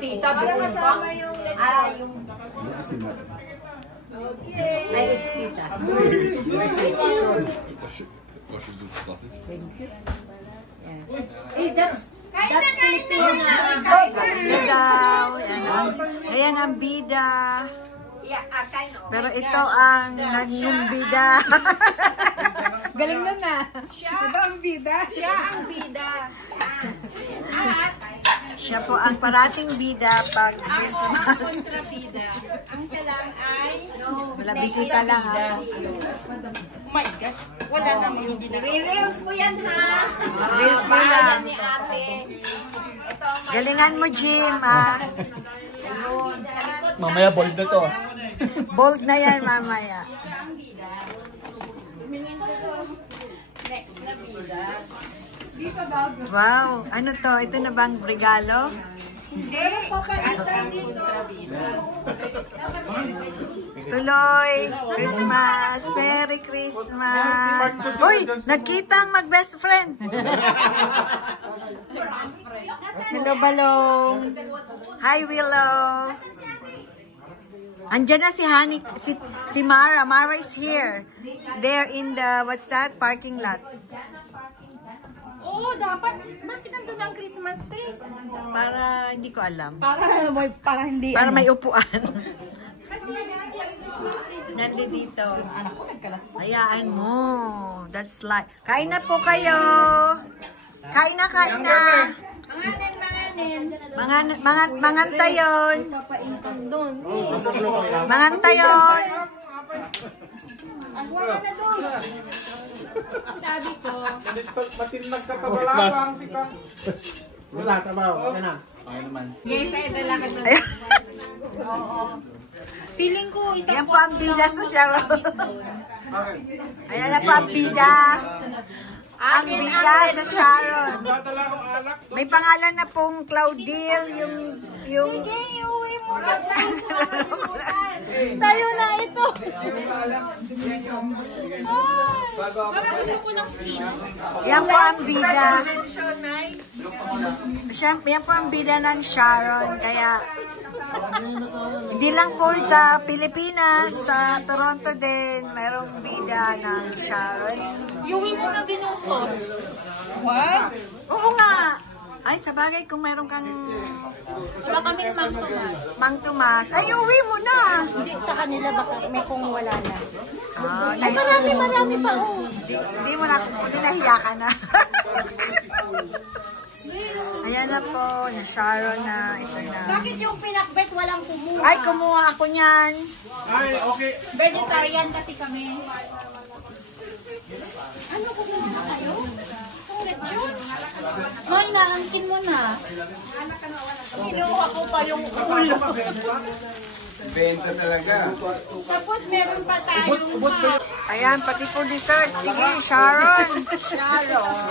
tita, doon pa. Yung... Okay. Ay, tita. Eh, that's Filipino. Bida. Ayan ang bida. Pero ito ang nagnumbida. Galing nun na. Ito ang bida. Siya ang bida. Siya po ang parating bida pag Christmas. Ang kontrabida. Ang siya lang ay... Wala, bisita lang ha. Oh my gosh. Wala namang hindi na. Re-reels ko yan ha. Reels mo lang. Ni ate. Galingan mo, Jim, ha? Mamaya bold na to. Bold na yan, mamaya. Next na bida. Wow, ano to? Ito na bang regalo? Hindi. Papalitan dito. Tuloy! Christmas! Merry Christmas! Uy! Nagkita ang mag-best friend! Hello, Balong! Hi, Willow! Andiyan na si Honey, si Mara. Mara is here. They're in the, what's that? Parking lot. Oo, dapat. Bakit nandun ang Christmas tree? Para, hindi ko alam. Para hindi. Para may upuan. Nandito dito. Hayaan mo. That's like. Kain na po kayo. Kain na, kain na. Mangantayon. Mangantayon. Sabi ko. Matinag ka pabalawang. Wala, tabaw. Okay na. Okay naman. Feeling ko isang... Ayan po ang bida sa Sharon. Ayan na po ang bida. Ang bida sa Sharon. May pangalan na pong Claudil. Yung... Sige, iuwi mo na. Sa'yo na ito. Baka gusto ko ng skin. Yan po ang bida. Yan po ang bida ng Sharon. Kaya... Hindi lang po sa Pilipinas, sa Toronto din, mayroong bida ng Sharon. Iuwi mo na din ako. What? Oo nga! Ay, sa bagay, kung mayroon kang Wala kaming mang-tumas. Mang Tomas, ay, uwi mo na! Hindi sa kanila baka may kung wala na. Ah, Ay, marami pa oh. Hindi mo na, hindi nahiya ka na. Ayan na po, na Sharon na, ito na. Bakit yung pinakbet walang kumuha? Ay, kumuha ako niyan. Ay, okay. Vegetarian kasi kami. Ano, kumuha na kayo? Kung lechon? Mahal na, angkin mo na. Kinuha ko pa yung ulo. Benta talaga. Tapos meron pa tayong Ayan, pati po dessert. Sige, Sharon. Sharon.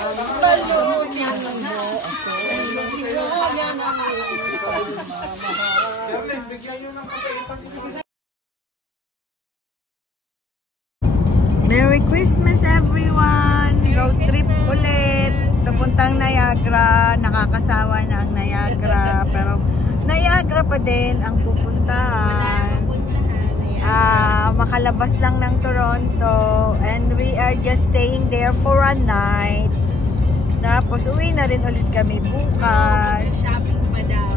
Merry Christmas everyone! Road trip ulit. Papuntang Niagara. Nakakasawa na ang Niagara. Pero Niagara pa din ang pupuntahan. Makalabas lang ng Toronto. And we are just staying there for a night. Tapos uwi na rin ulit kami bukas.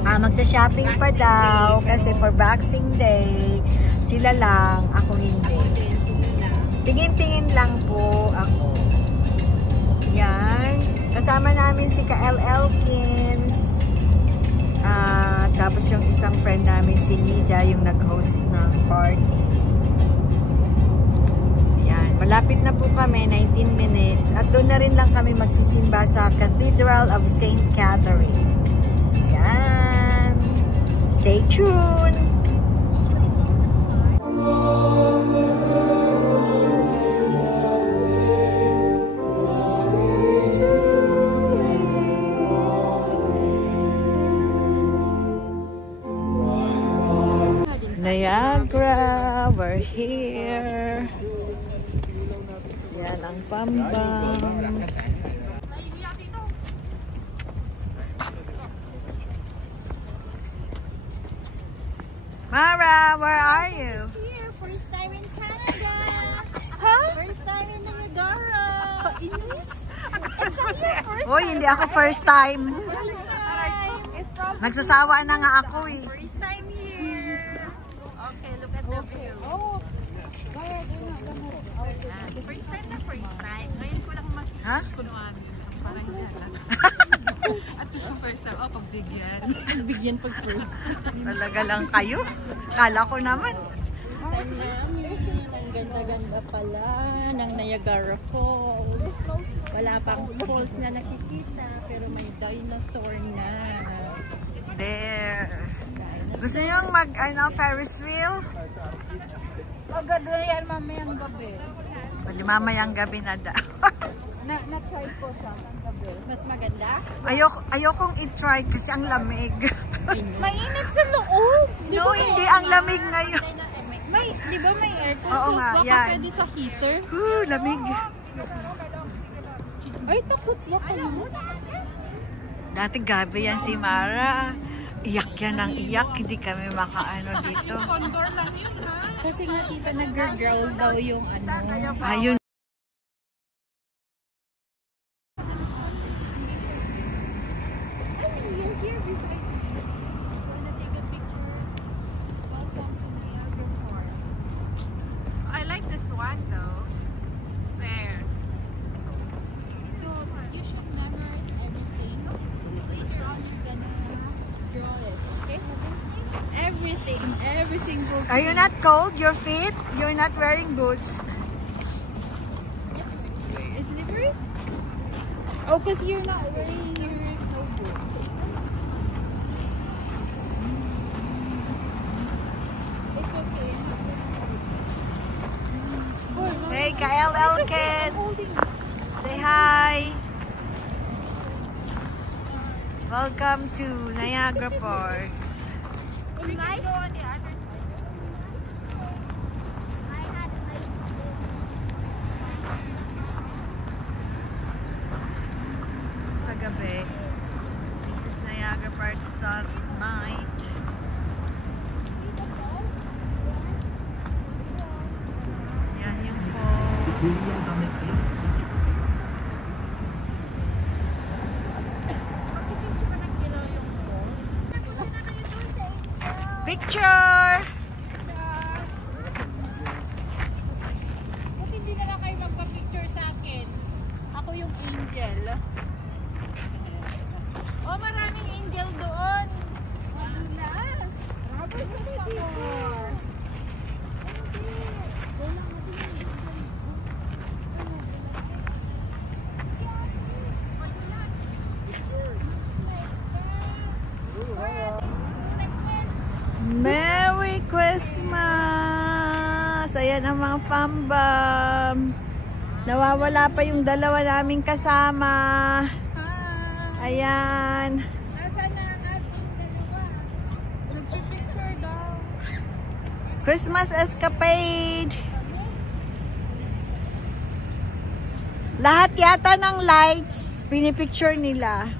Magsa-shopping pa daw. Kasi for Boxing Day, sila lang, ako hindi. Tingin-tingin lang po ako. Yan. Kasama namin si Ka-El Elkins. Tapos yung isang friend namin, si Nida, yung nag-host ng party. Yan. Malapit na po kami, 19 minutes. At doon na rin lang kami magsisimba sa Cathedral of St. Catherine. Yan. Stay tuned! Niagara, we're here. Yan ang Pambang. Mara, where are you? Here, first time in Canada. Huh? First time in Niagara. Kainis. It's not your first Uy, hindi ako first time. First time. Nagsasawa na nga ako eh. First time here. Okay, look at the view. Oh. First time na first time. Ngayon ko lang makikita. Ha? Kunuan. Parang yan. At least kung first time, pagbigyan. Pagbigyan pag first. Talaga lang kayo. Kala ko naman. First time namin. Ang ganda-ganda pala ng Niagara Falls. Wala pang falls na nakikita, pero may dinosaur na. There. Gusto niyo Ferris wheel? Agad na yan mamayang gabi. Pwede mamayang gabi na daw. Na-try ko sa gabi. Mas maganda? Ayokong i-try kasi ang lamig. Mainit sa loob! No, hindi ang lamig ngayon. May, di ba may aircon? Oo So, nga, baka yan. pwede sa heater? Lamig. Ay, takot na kayo. Dati gabi yan si Mara. Iyak yan ng iyak. Hindi kami makaano dito. Condor lang yun, ha? Kasi nga tita, nag-growl daw yung ano. Ayun. I like this one though. Where? So you should memorize everything. Later on you're gonna draw it, okay? Everything, every single Are you not cold? Your feet? You're not wearing boots. Is slippery? Oh, because you're not wearing your snow boots. It's okay. Hey, KLL kids. Say hi. Welcome to Niagara Parks. In my school, on the other side. I had ice cream. Sa gabi. This is Niagara Parks at night. Yan yung falls. Picture! Ba't hindi na lang kayo magpa-picture sa akin? Ako yung angel. Oh, maraming angel doon. Madulas. Merry Christmas! Ayan ang mga pambam. Nawawala pa yung dalawa naming kasama. Ayan. Nasaan na ang ating dalawa? Magpipicture daw. Christmas escapade. Lahat yata ng lights, pinipicture nila.